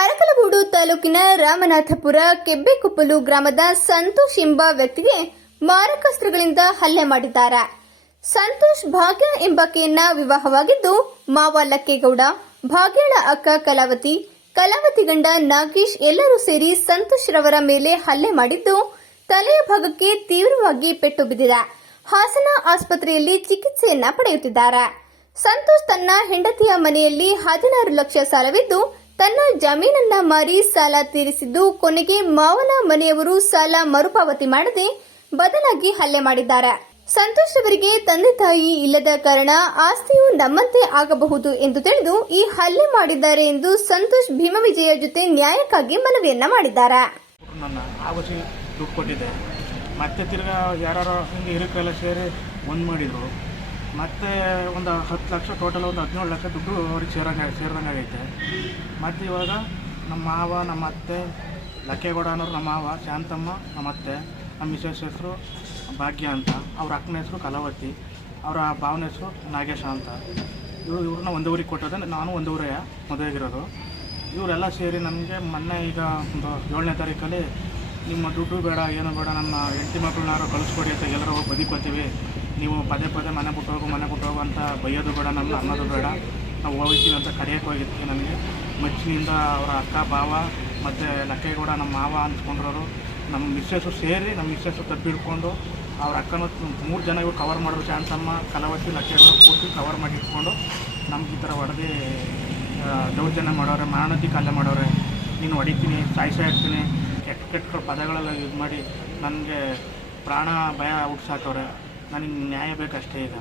ಅರಕಲಗೂಡು ತಾಲೂಕಿನ ರಾಮನಾಥಪುರ ಕೆಬ್ಬೆಕೊಪ್ಪಲು ಗ್ರಾಮದ ಸಂತೋಷ್ ಎಂಬ ವ್ಯಕ್ತಿಗೆ ಮಾರಕಾಸ್ತ್ರಗಳಿಂದ ಹಲ್ಲೆ ಮಾಡಿದ್ದಾರೆ. ಸಂತೋಷ್ ಭಾಗ್ಯ ಎಂಬಾಕೆಯನ್ನ ವಿವಾಹವಾಗಿದ್ದು, ಮಾವ ಲಕ್ಕೇಗೌಡ, ಭಾಗ್ಯಳ ಅಕ್ಕ ಕಲಾವತಿ, ಕಲಾವತಿ ಗಂಡ ನಾಗೇಶ್ ಎಲ್ಲರೂ ಸೇರಿ ಸಂತೋಷ್ ರವರ ಮೇಲೆ ಹಲ್ಲೆ ಮಾಡಿದ್ದು, ತಲೆಯ ಭಾಗಕ್ಕೆ ತೀವ್ರವಾಗಿ ಪೆಟ್ಟು ಬಿದ್ದಿದೆ. ಹಾಸನ ಆಸ್ಪತ್ರೆಯಲ್ಲಿ ಚಿಕಿತ್ಸೆಯನ್ನ ಪಡೆಯುತ್ತಿದ್ದಾರೆ. ಸಂತೋಷ್ ತನ್ನ ಹೆಂಡತಿಯ ಮನೆಯಲ್ಲಿ 16 ಲಕ್ಷ ಸಾಲವಿದ್ದು, ತನ್ನ ಜಮೀನನ್ನ ಮಾರಿ ಸಾಲ ತೀರಿಸಿದ್ದು, ಕೊನೆಗೆ ಮಾವನ ಮನೆಯವರು ಸಾಲ ಮರುಪಾವತಿ ಮಾಡದೆ ಬದಲಾಗಿ ಹಲ್ಲೆ ಮಾಡಿದ್ದಾರೆ. ಸಂತೋಷ್ ಅವರಿಗೆ ತಂದೆ ತಾಯಿ ಇಲ್ಲದ ಕಾರಣ ಆಸ್ತಿಯು ನಮ್ಮಂತೆ ಆಗಬಹುದು ಎಂದು ತಿಳಿದು ಈ ಹಲ್ಲೆ ಮಾಡಿದ್ದಾರೆ ಎಂದು ಸಂತೋಷ್ ಭೀಮವಿಜಯ ಜೊತೆ ನ್ಯಾಯಕ್ಕಾಗಿ ಮನವಿಯನ್ನ ಮಾಡಿದ್ದಾರೆ. ನನ್ನ ಆವಸಿ ದುಡ್ಡು ಕೊಟ್ಟಿದ್ದೆ, ಮತ್ತೆ ತಿರ್ಗಾ ಯಾರು ಹಿಂಗೆ ಹಿರಿಕರೆಲ್ಲ ಸೇರಿ ಒಂದು ಮಾಡಿದರು. ಮತ್ತೆ ಒಂದು 10 ಲಕ್ಷ, ಟೋಟಲ್ ಒಂದು 17 ಲಕ್ಷ ದುಡ್ಡು ಅವ್ರಿಗೆ ಸೇರಿದಂಗಾಗೈತೆ. ಮತ್ತು ಇವಾಗ ನಮ್ಮ ಮಾವ, ನಮ್ಮ ಅತ್ತೆ, ಲಕ್ಕೇಗೌಡ ಅನ್ನೋರು ನಮ್ಮ ಮಾವ, ಶಾಂತಮ್ಮ ನಮ್ಮ ಅತ್ತೆ, ನಮ್ಮ ಮಿಸಸ್ ಹೆಸರು ಭಾಗ್ಯ ಅಂತ, ಅವ್ರ ಅಕ್ಕನ ಹೆಸರು ಕಲಾವತಿ, ಅವರ ಭಾವನ ಹೆಸರು ನಾಗೇಶ ಅಂತ. ಇವ್ರನ್ನ ಒಂದು ಊರಿಗೆ ಕೊಟ್ಟೋದೆ, ನಾನು ಒಂದು ಊರೇ ಮದುವೆಗಿರೋದು. ಇವರೆಲ್ಲ ಸೇರಿ ನನಗೆ ಮೊನ್ನೆ ಈಗ ಒಂದು 7ನೇ ತಾರೀಕಲ್ಲಿ ನಿಮ್ಮ ದುಡ್ಡು ಬೇಡ, ಏನು ಬೇಡ, ನನ್ನ ಹೆಂಡತಿ ಮಕ್ಕಳನ್ನಾರು ಕಳಿಸ್ಕೊಡಿ ಅಂತ ಎಲ್ಲರೂ ಹೋಗಿ ಬದಿಕೋತೀವಿ, ನೀವು ಪದೇ ಪದೇ ಮನೆ ಬಿಟ್ಟು ಹೋಗು ಅಂತ ಬೈಯೋದು ಬೇಡ, ನನ್ನ ಅನ್ನೋದು ಬೇಡ, ನಾವು ಹೋಗ್ತೀವಿ ಅಂತ ಕರೆಯೋಕೆ ಹೋಗಿದ್ವಿ. ನನಗೆ ಮಚ್ಚಿನಿಂದ ಅವರ ಅಕ್ಕ, ಭಾವ ಮತ್ತು ಲಕ್ಕೇಗೌಡ ನಮ್ಮ ಮಾವ ಅನ್ಸ್ಕೊಂಡ್ರವರು, ನಮ್ಮ ಮಿಸ್ಸಸ್ಸು ಸೇರಿ ನಮ್ಮ ಮಿಸ್ಸಸ್ಸು ತಬ್ಬಿಡ್ಕೊಂಡು ಅವ್ರ ಅಕ್ಕನ 3 ಜನ ಇವ್ರು ಕವರ್ ಮಾಡಿದ್ರು. ಶಾಂತಮ್ಮ, ಕಲಾವತಿ, ಲಕ್ಕೇಗೌಡ ಪೂರ್ತಿ ಕವರ್ ಮಾಡಿ ಇಟ್ಕೊಂಡು ನಮ್ಗೆ ಈ ಥರ ಹೊಡೆದು ದೌರ್ಜನ್ಯ ಮಾಡೋರೆ, ಮಾನವೀಯತೆ ಹಲ್ಲೆ ಮಾಡೋರೆ. ನೀನು ಹೊಡಿತೀನಿ, ಸಾಯಿಸೇ ಇರ್ತೀನಿ, ಕೆಟ್ಟ ಪದಗಳೆಲ್ಲ ಯೂಸ್ ಮಾಡಿ ನನಗೆ ಪ್ರಾಣ ಭಯ ಹುಟ್ಸಾಕವ್ರೆ. ನನಗೆ ನ್ಯಾಯ ಬೇಕಷ್ಟೇ ಈಗ.